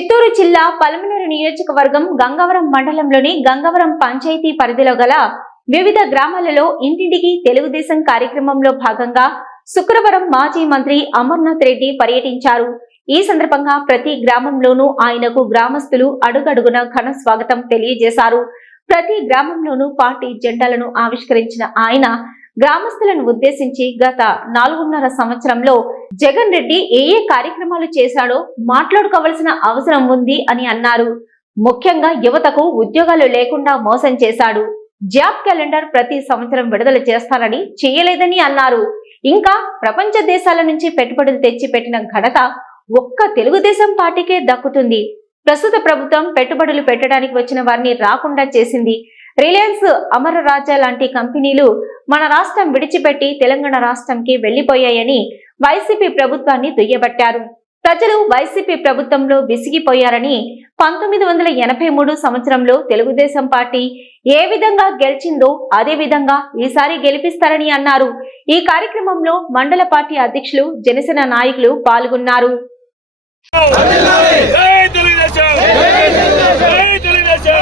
చిత్తూరు జిల్లా పలమనేరు నియోజకవర్గం గంగవరం మండలంలోని గంగవరం పంచాయతీ పరిధిలో గల వివిధ గ్రామాలలో ఇంటింటికి తెలుగుదేశం కార్యక్రమంలో భాగంగా శుక్రవారం మాజీ మంత్రి అమర్నాథ్ రెడ్డి పర్యటించారు. ఈ సందర్భంగా ప్రతి గ్రామంలోనూ ఆయనకు గ్రామస్తులు అడుగడుగున ఘన స్వాగతం తెలియజేశారు. ప్రతి గ్రామంలోనూ పార్టీ జెండాలను ఆవిష్కరించిన ఆయన గ్రామస్తులను ఉద్దేశించి గత నాలుగున్నర సంవత్సరంలో జగన్ రెడ్డి ఏ ఏ కార్యక్రమాలు చేశాడో మాట్లాడుకోవలసిన అవసరం ఉంది అని అన్నారు. ముఖ్యంగా యువతకు ఉద్యోగాలు లేకుండా మోసం చేశాడు. జాబ్ క్యాలెండర్ ప్రతి సంవత్సరం విడుదల చేస్తానని చేయలేదని అన్నారు. ఇంకా ప్రపంచ దేశాల నుంచి పెట్టుబడులు తెచ్చి పెట్టిన ఘనత ఒక్క తెలుగుదేశం పార్టీకే దక్కుతుంది. ప్రస్తుత ప్రభుత్వం పెట్టుబడులు పెట్టడానికి వచ్చిన వారిని రాకుండా చేసింది రిలయన్స్ అమర రాజా లాంటి కంపెనీలు మన రాష్ట్రం విడిచిపెట్టి తెలంగాణ రాష్ట్రంకి వెళ్ళిపోయాయని వైసీపీ ప్రభుత్వాన్ని దుయ్యబట్టారు. ప్రజలు వైసీపీ ప్రభుత్వంలో విసిగిపోయారని పంతొమ్మిది వందల ఎనభై మూడు సంవత్సరంలో తెలుగుదేశం పార్టీ ఏ విధంగా గెలిచిందో అదే విధంగా ఈసారి గెలిపిస్తారని అన్నారు. ఈ కార్యక్రమంలో మండల పార్టీ అధ్యక్షులు జనసేన నాయకులు పాల్గొన్నారు జై తెలుగుదేశం జై తెలుగుదేశం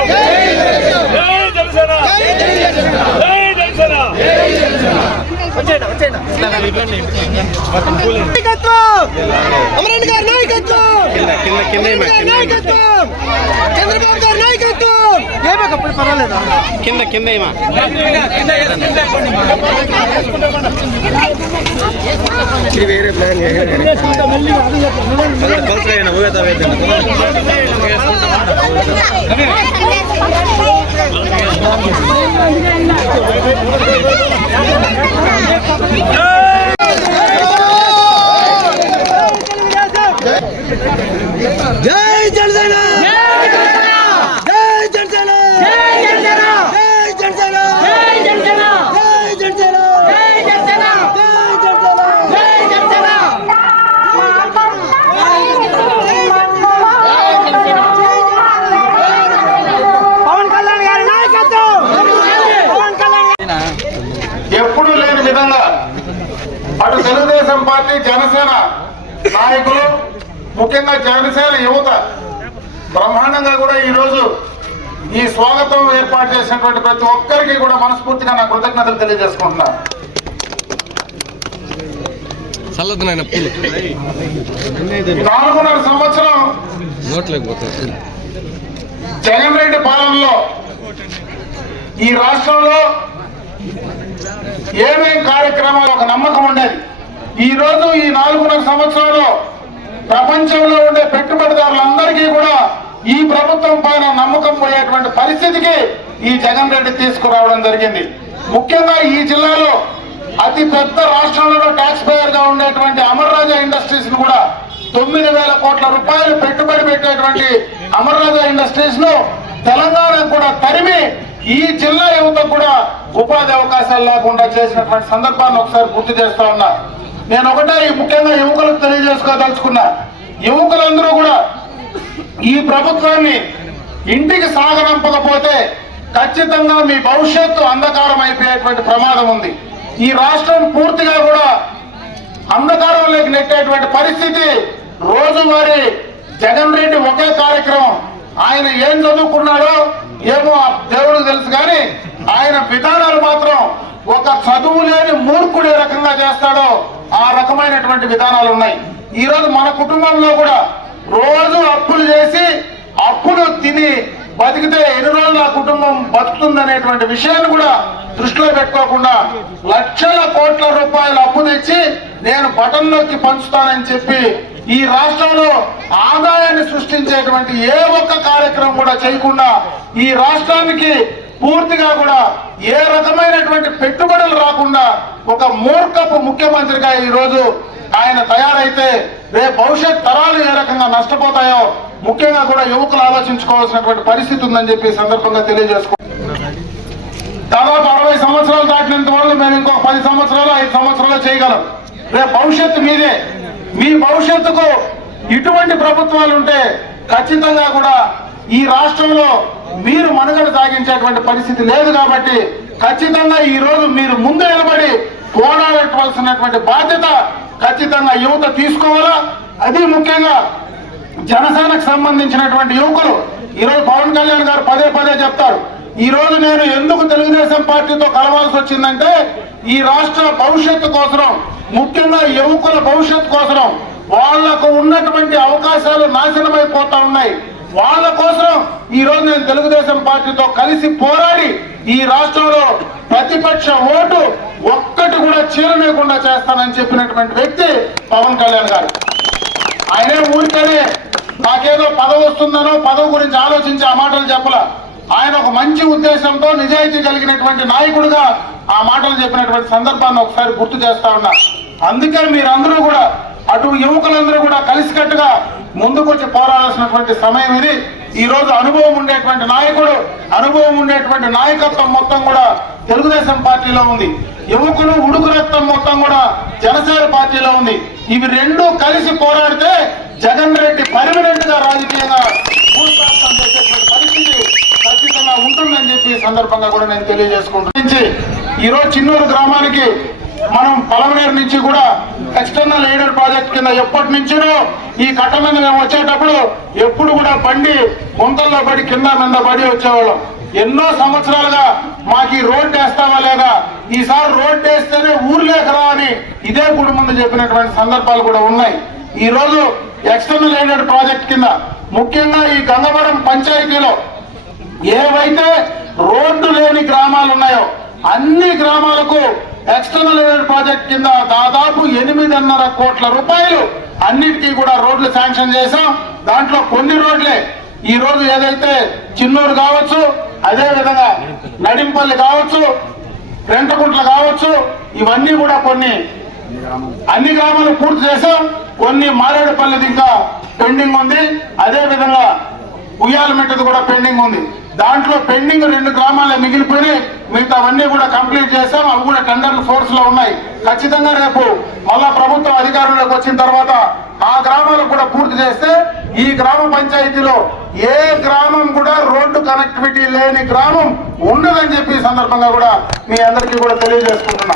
జై జనసేన జై జనసేన నాయకత్వం గారి నాయకత్వం నాయకత్వం చంద్రబాబు గారి నాయకత్వం ఏమప్పుడు పర్వాలేదా కింద కింద ఏమా? వేరే ప్లాన్ చేయాలి జై జనసేన! జై జనసేన! జై జనసేన! జై జనసేన! జై జనసేన జై జనసేన జై జనసేన జై జనసేన పవన్ కళ్యాణ్ గారి నాయకత్వం! పవన్ కళ్యాణ్ ఎప్పుడు లేని విధంగా అటు తెలుగుదేశం పార్టీ జనసేన నాయకులు ముఖ్యంగా జనసేన యువత బ్రహ్మాండంగా కూడా ఈ రోజు ఈ స్వాగతం ఏర్పాటు చేసినటువంటి ప్రతి ఒక్కరికి కూడా మనస్ఫూర్తిగా నా కృతజ్ఞతలు తెలియజేసుకుంటున్నా. నాలుగున్నర సంవత్సరం జగన్ రెడ్డి పాలనలో ఈ రాష్ట్రంలో ఏమేం కార్యక్రమాలు ఒక నమ్మకం ఉండేది? ఈ రోజు ఈ నాలుగున్నర సంవత్సరంలో ప్రపంచంలో ఉండే పెట్టుబడిదారులందరికీ కూడా ఈ ప్రభుత్వం పైన నమ్మకం పోయేటువంటి పరిస్థితికి ఈ జగన్ రెడ్డి తీసుకురావడం జరిగింది. ముఖ్యంగా ఈ జిల్లాలో అతి పెద్ద రాష్ట్రంలో ట్యాక్స్ పేయర్గా ఉండేటువంటి అమర్ రాజా ఇండస్ట్రీస్ను కూడా తొమ్మిది వేల కోట్ల రూపాయలు పెట్టుబడి పెట్టేటువంటి అమర్ రాజా ఇండస్ట్రీస్ను తెలంగాణ కూడా తరిమి ఈ జిల్లా యువత కూడా ఉపాధి అవకాశాలు లేకుండా చేసినటువంటి సందర్భాన్ని ఒకసారి గుర్తు చేస్తా ఉన్నా. నేను ఒకటే ఈ ముఖ్యంగా యువకులకు తెలియజేసుకోదలుచుకున్నా. యువకులందరూ కూడా ఈ ప్రభుత్వాన్ని ఇంటికి సాగనంపకపోతే ఖచ్చితంగా మీ భవిష్యత్తు అంధకారం అయిపోయేటువంటి ప్రమాదం ఉంది. ఈ రాష్ట్రం పూర్తిగా కూడా అంధకారంలోకి నెట్టేటువంటి పరిస్థితి రోజువారీ జగన్ రెడ్డి ఒకే కార్యక్రమం. ఆయన ఏం చదువుకున్నాడో ఏమో ఆ తెలుసు కానీ ఆయన విధానాలు మాత్రం ఒక చదువు లేని మూర్ఖుడే రకంగా చేస్తాడో ఆ రకమైనటువంటి విధానాలు ఉన్నాయి. ఈ రోజు మన కుటుంబంలో కూడా రోజు అప్పులు చేసి అప్పులు తిని బతికితే ఎన్ని రోజులు ఆ కుటుంబం బతుకుతుందనేటువంటి విషయాన్ని కూడా దృష్టిలో పెట్టుకోకుండా లక్షల కోట్ల రూపాయలు అప్పు తెచ్చి నేను పటంలోకి పంచుతానని చెప్పి ఈ రాష్ట్రంలో ఆదాయాన్ని సృష్టించేటువంటి ఏ ఒక్క కార్యక్రమం కూడా చేయకుండా ఈ రాష్ట్రానికి పూర్తిగా కూడా ఏ రకమైనటువంటి పెట్టుబడులు రాకుండా ఒక మూర్ఖపు ముఖ్యమంత్రిగా ఈ రోజు ఆయన తయారైతే రేపు భవిష్యత్ తరాలు ఏ రకంగా నష్టపోతాయో ముఖ్యంగా కూడా యువకులు ఆలోచించుకోవాల్సినటువంటి పరిస్థితి ఉందని చెప్పి సందర్భంగా తెలియజేసుకో దాదాపు అరవై సంవత్సరాలు దాటినంత వరకు మేము ఇంకొక పది సంవత్సరాలు ఐదు సంవత్సరాలు చేయగలం. రేపు భవిష్యత్తు మీదే. మీ భవిష్యత్తుకు ఇటువంటి ప్రభుత్వాలు ఉంటే ఖచ్చితంగా కూడా ఈ రాష్ట్రంలో మీరు మనుగడ సాగించేటువంటి పరిస్థితి లేదు కాబట్టి ఖచ్చితంగా ఈ రోజు మీరు ముందు నిలబడి పోరాడవలసినటువంటి బాధ్యత ఖచ్చితంగా యువత తీసుకోవాలా? అది ముఖ్యంగా జనసేనకు సంబంధించినటువంటి యువకులు ఈరోజు పవన్ కళ్యాణ్ గారు పదే పదే చెప్తారు. ఈ రోజు నేను ఎందుకు తెలుగుదేశం పార్టీతో కలవాల్సి వచ్చిందంటే ఈ రాష్ట్ర భవిష్యత్తు కోసం ముఖ్యంగా యువకుల భవిష్యత్తు కోసం వాళ్ళకు ఉన్నటువంటి అవకాశాలు నాశనమైపోతా ఉన్నాయి. వాళ్ళ కోసం ఈ రోజు నేను తెలుగుదేశం పార్టీతో కలిసి పోరాడి ఈ రాష్ట్రంలో ప్రతిపక్ష ఓటు ఒక్కటి కూడా చీరలేకుండా చేస్తానని చెప్పినటువంటి వ్యక్తి పవన్ కళ్యాణ్ గారు. ఆయనే ఊరికనే నాకేదో పదవి వస్తుందనో పదవి గురించి ఆలోచించి ఆ మాటలు చెప్పలా. ఆయన ఒక మంచి ఉద్దేశంతో నిజాయితీ కలిగినటువంటి నాయకుడుగా ఆ మాటలు చెప్పినటువంటి సందర్భాన్ని ఒకసారి గుర్తు చేస్తా ఉన్నా. అందుకే మీరందరూ కూడా అటు యువకులందరూ కూడా కలిసికట్టుగా ముందుకొచ్చి పోరాడాల్సినటువంటి సమయం ఇది. ఈ రోజు అనుభవం ఉండేటువంటి నాయకుడు అనుభవం ఉండేటువంటి నాయకత్వం మొత్తం కూడా తెలుగుదేశం పార్టీలో ఉంది. యువకులు ఉడుకు రక్తం మొత్తం కూడా జనసేన పార్టీలో ఉంది. ఇవి రెండు కలిసి పోరాడితే జగన్ రెడ్డి పర్మనెంట్గా రాజకీయంగా పరిస్థితి ఖచ్చితంగా ఉంటుందని చెప్పి సందర్భంగా కూడా నేను తెలియజేసుకుంటున్నాను ఈ రోజు చిన్నూరు గ్రామానికి మనం పొలమనేరు నుంచి కూడా ఎక్స్టర్నల్ ఎయిడర్ ప్రాజెక్ట్ కింద ఎప్పటి నుంచినో ఈ కట్ట మీద మేము వచ్చేటప్పుడు ఎప్పుడు కూడా బండి గుంతల్లో పడి కింద మీద పడి వచ్చేవాళ్ళం. ఎన్నో సంవత్సరాలుగా మాకు ఈ రోడ్ వేస్తావా లేదా? ఈసారి రోడ్ వేస్తేనే ఊర్లేకరా అని ఇదే గుడి ముందు చెప్పినటువంటి సందర్భాలు కూడా ఉన్నాయి. ఈ రోజు ఎక్స్టర్నల్ ఎయిడెడ్ ప్రాజెక్ట్ కింద ముఖ్యంగా ఈ గంగవరం పంచాయతీలో ఏవైతే రోడ్డు లేని గ్రామాలు ఉన్నాయో అన్ని గ్రామాలకు ఎక్స్టర్నల్ ప్రాజెక్ట్ కింద దాదాపు ఎనిమిదిన్నర కోట్ల రూపాయలు అన్నిటికీ కూడా రోడ్లు శాంక్షన్ చేశాం. దాంట్లో కొన్ని రోడ్లే. ఈ రోజు ఏదైతే చిన్నూరు కావచ్చు అదే విధంగా నడింపల్లి కావచ్చు రెంటకుంట్ల కావచ్చు ఇవన్నీ కూడా కొన్ని అన్ని గ్రామాలు పూర్తి చేశాం. కొన్ని మారేడుపల్లిది ఇంకా పెండింగ్ ఉంది. అదే విధంగా ఉయ్యాలమెట్టది కూడా పెండింగ్ ఉంది. దాంట్లో పెండింగ్ రెండు గ్రామాలే మిగిలిపోయినాయి. మిగతావన్నీ కూడా కంప్లీట్ చేసాం అవి కూడా టెండర్లు ఫోర్స్లో ఉన్నాయి. ఖచ్చితంగా రేపు మళ్ళా ప్రభుత్వం అధికారంలోకి వచ్చిన తర్వాత ఆ గ్రామాలకు కూడా పూర్తి చేస్తే ఈ గ్రామ పంచాయతీలో ఏ గ్రామం కూడా రోడ్డు కనెక్టివిటీ లేని గ్రామం ఉండదని చెప్పి సందర్భంగా కూడా మీ అందరికీ కూడా తెలియజేసుకుంటున్నా.